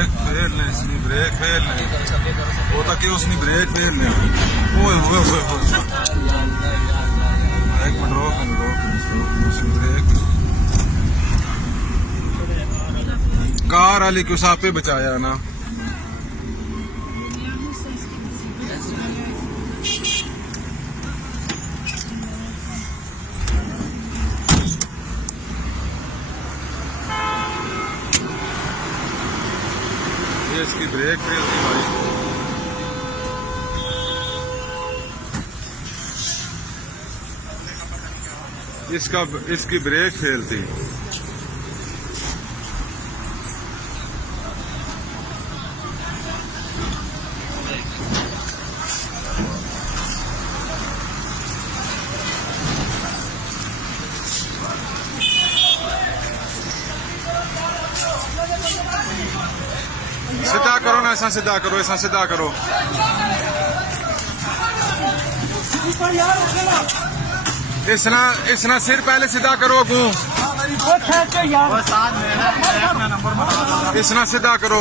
Brake fail ने, इसकी brake fail ने, वो तक उसकी ब्रेक फेल ने। ओए ओए ओए एक मिनट रोक, उसकी ब्रेक कार वाले को सापे बचाया ना। ये इसकी ब्रेक फेल थी भाई। इसकी ब्रेक फेल थी। सीधा करो ना, ऐसा सीधा करो, ऐसा सीधा करो। इसना सिर पहले सीधा करो अगू, इसना सीधा करो।